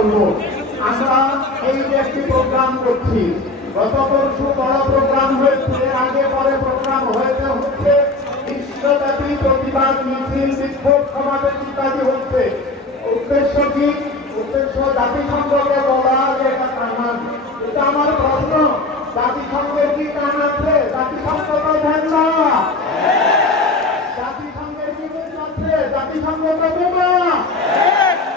আমরা এই যে একটি প্রোগ্রাম করছি, গত পরশু বড় প্রোগ্রাম হয়েছে, আগে পরে প্রোগ্রাম হচ্ছে বিশ্বব্যাপী প্রতিবাদ মিছিল, বিক্ষোভ সমাবেশ ইত্যাদি হচ্ছে। উদ্দেশ্য কি? উদ্দেশ্য জাতিসংঘকে বলা যে এটা কামান। এটা আমার প্রশ্ন, জাতিসংঘের কি কান আছে? জাতিসংঘ তো ধ্যান না, জাতিসংঘের কি বুঝ আছে? জাতিসংঘ তো বোমা,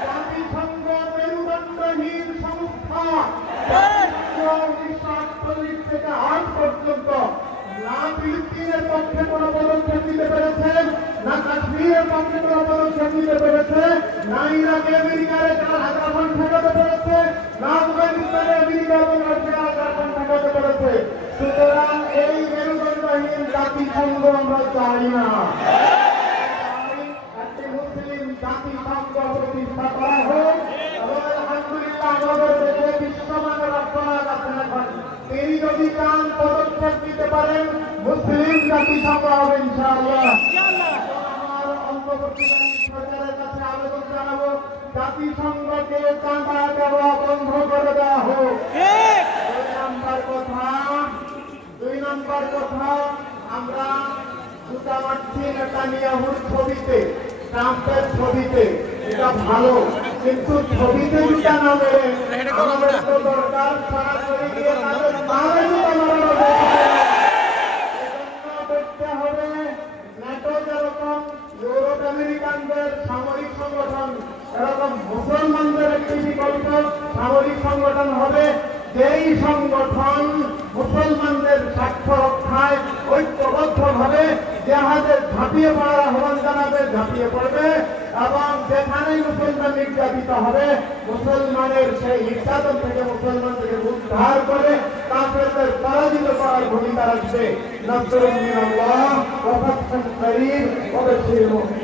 জাতিসংঘ মেরুদণ্ডহীন সংস্থা। 1948 থেকে আজ পর্যন্ত না ফিলিস্তিনের পক্ষে কোনো পদক্ষেপ নিতে পেরেছে, না কাশ্মীরের পক্ষে কোনো পদক্ষেপ নিতে পেরেছে, না ইরাকে আমেরিকার 4,000 জন ঠেকাতে পেরেছে, না আফগানিস্তানে আমেরিকা এবং রাশিয়া 1,000 জন ঠেকাতে পেরেছে। সুতরাং এই মেরুদণ্ডহীন জাতিসংঘ আমরা চাই না। একটি মুসলিম জাতিসংঘ প্রতিষ্ঠা করা হোক এবং আলহামদুলিল্লাহ আমাদের দেশে বিশ্বমানের রাষ্ট্রনায়ক আছেন এখন। তিনি যদি চান পদক্ষেপ নিতে পারেন, মুসলিম জাতিসংঘ হবে ইনশাআল্লাহ। আমার অন্তর্বর্তীকালীন সরকারের কাছে আবেদন জানাবো, জাতিসংঘকে চাঁদা দেওয়া বন্ধ করে দেওয়া হোক। দুই নম্বর কথা, আমরা জুতা মারছি নেতানিয়াহুর ছবিতে, ট্রাম্পের ছবিতে, এটা ভালো, কিন্তু ছবিতে জুতা না মেরে আমাদের তো দরকার সরাসরি গিয়ে তাদের পায়ে জুতা মারানো করতে হবে। ন্যাটো যেরকম ইউরোপ আমেরিকানদের সামরিক সংগঠন, এরকম মুসলমানদের একটি বিকল্প সামরিক সংগঠন হবে, যেই সংগঠন মুসলমানদের স্বার্থ রক্ষায় ঐক্যবদ্ধভাবে জাহাজের ঝাঁপিয়ে পড়ার আহ্বান জানাবে, ঝাঁপিয়ে পড়বে, এবং যেখানেই মুসলমান নির্যাতিত হবে মুসলমানের সেই নির্যাতন থেকে মুসলমানদেরকে উদ্ধার করে কাফেরদের পরাজিত করার ভূমিকা রাখবে। নাসরুন মিনাল্লাহ ওয়া ফাতহুন করিম ওয়া বাশশিরিল মুমিনিন।